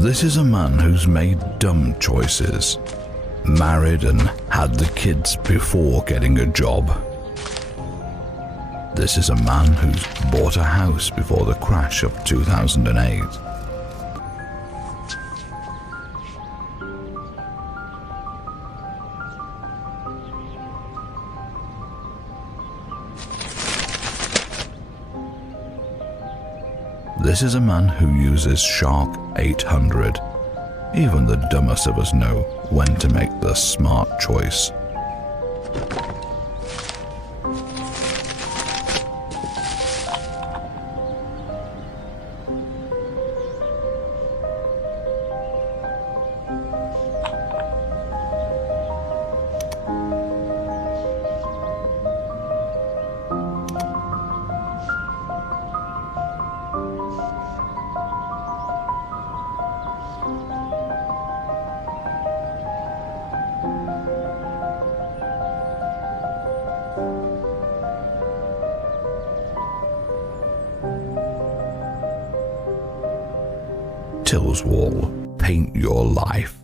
This is a man who's made dumb choices, married and had the kids before getting a job. This is a man who's bought a house before the crash of 2008. This is a man who uses Shark 800. Even the dumbest of us know when to make the smart choice. Tillswall, paint your life.